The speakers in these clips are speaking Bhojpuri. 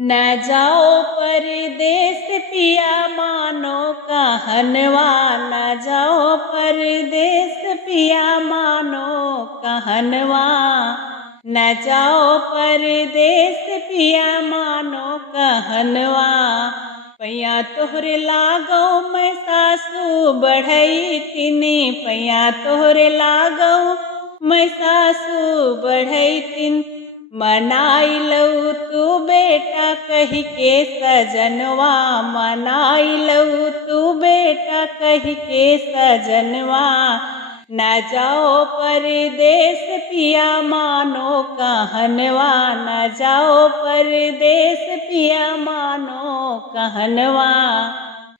न जाओ परदेस पिया मानो कहनवा, न जाओ परदेस पिया मानो कहनवा, न जाओ परदेस पिया मानो कहनवा। पैया तोहरे लागो मैं सासू बढ़ई तिनी, पैया तोहरे लागो मैं सासू बढ़ई तिन। मनाई लऊ तू बेटा कही के सजनवा, मनाई लऊ तू बेटा कही के सजनवा। न जाओ परदेस पिया मानो कहनवा, न जाओ परदेस पिया मानो कहनवा।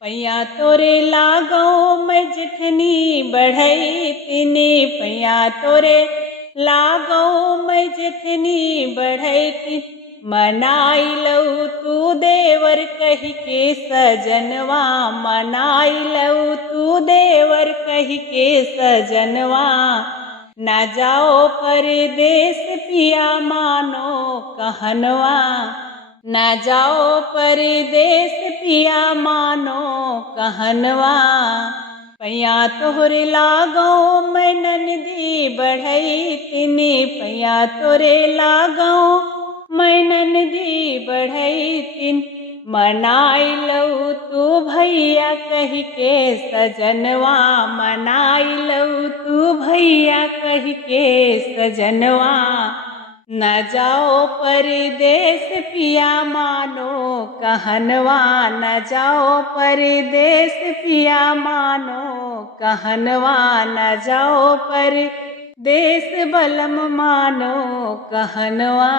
पैया तोरे लागो मैं जेठनी बढ़ई तिनी, पैया तोरे लागो मैं जेठनी बढ़ई तिन। मनाई लऊ तू देवर कही के सजनवा, मनाई लऊ तू देवर कही के सजनवा। न जाओ परदेस पिया मानो कहनवा, न जाओ परदेस पिया मानो कहनवा। पैया तोहरे लागो मैं ननदी बढ़ई तिनी, पैया तोरे लागो मैं ननदी बढ़ई तिन। मनाई लऊ तू भैया कही के सजनवा, मनाई लऊ तू भैया कही के सजनवा। न जाओ परदेस पिया मानो कहनवा, न जाओ परदेस पिया मानो कहनवा, न जाओ परदेस बलम मानो कहनवा।